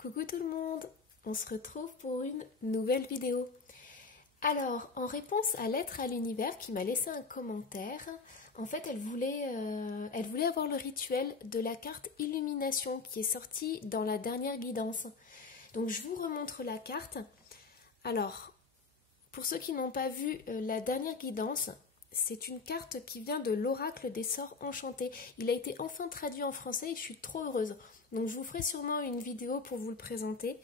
Coucou tout le monde, on se retrouve pour une nouvelle vidéo. Alors, en réponse à Lettre à l'univers qui m'a laissé un commentaire, en fait elle voulait avoir le rituel de la carte Illumination qui est sortie dans la dernière guidance. Donc je vous remontre la carte. Alors, pour ceux qui n'ont pas vu la dernière guidance, c'est une carte qui vient de l'oracle des sorts enchantés. Il a été enfin traduit en français et je suis trop heureuse. Donc je vous ferai sûrement une vidéo pour vous le présenter.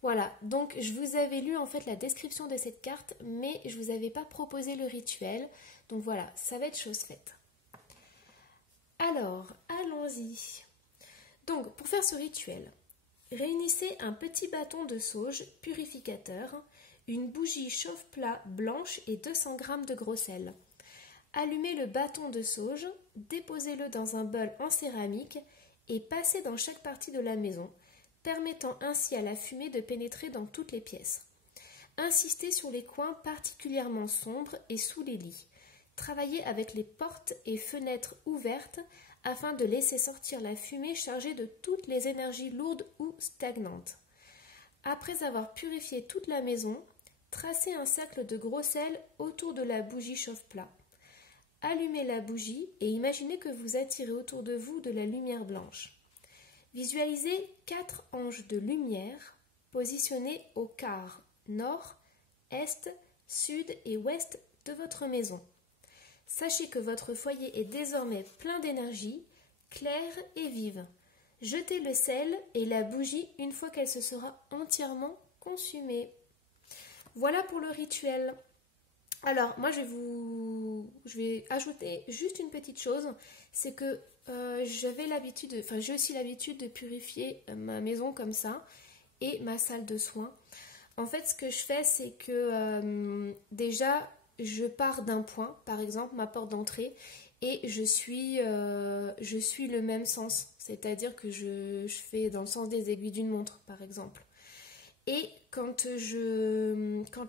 Voilà, donc je vous avais lu en fait la description de cette carte, mais je ne vous avais pas proposé le rituel. Donc voilà, ça va être chose faite. Alors, allons-y. Donc pour faire ce rituel, réunissez un petit bâton de sauge purificateur, une bougie chauffe-plat blanche et 200 g de gros sel. Allumez le bâton de sauge, déposez-le dans un bol en céramique et passez dans chaque partie de la maison, permettant ainsi à la fumée de pénétrer dans toutes les pièces. Insistez sur les coins particulièrement sombres et sous les lits. Travaillez avec les portes et fenêtres ouvertes afin de laisser sortir la fumée chargée de toutes les énergies lourdes ou stagnantes. Après avoir purifié toute la maison, tracez un cercle de gros sel autour de la bougie chauffe-plat. Allumez la bougie et imaginez que vous attirez autour de vous de la lumière blanche. Visualisez 4 anges de lumière positionnés au quart nord, est, sud et ouest de votre maison. Sachez que votre foyer est désormais plein d'énergie, claire et vive. Jetez le sel et la bougie une fois qu'elle se sera entièrement consumée. Voilà pour le rituel. Alors, moi, je vais ajouter juste une petite chose, c'est que j'ai aussi l'habitude de purifier ma maison comme ça et ma salle de soins. En fait, ce que je fais, c'est que déjà, je pars d'un point, par exemple, ma porte d'entrée, et je suis le même sens, c'est-à-dire que je fais dans le sens des aiguilles d'une montre, par exemple. Et quand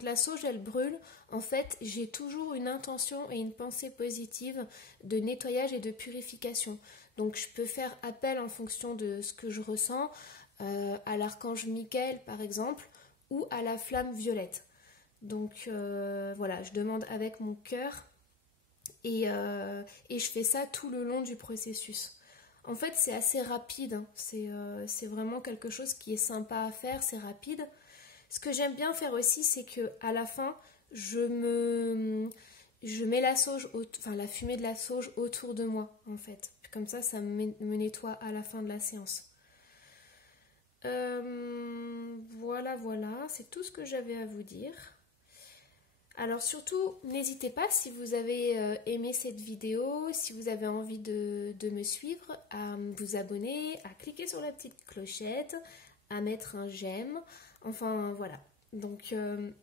la sauge elle brûle, en fait, j'ai toujours une intention et une pensée positive de nettoyage et de purification. Donc je peux faire appel en fonction de ce que je ressens à l'archange Michael par exemple ou à la flamme violette. Donc voilà, je demande avec mon cœur et je fais ça tout le long du processus. En fait, c'est assez rapide, hein. C'est vraiment quelque chose qui est sympa à faire, c'est rapide. Ce que j'aime bien faire aussi, c'est que à la fin, je mets la fumée de la sauge autour de moi, en fait. Comme ça me nettoie à la fin de la séance. Voilà, c'est tout ce que j'avais à vous dire. Alors surtout, n'hésitez pas si vous avez aimé cette vidéo, si vous avez envie de me suivre, à vous abonner, à cliquer sur la petite clochette, à mettre un j'aime, enfin voilà. Donc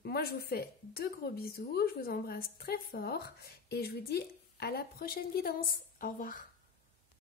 moi je vous fais de gros bisous, je vous embrasse très fort et je vous dis à la prochaine guidance. Au revoir.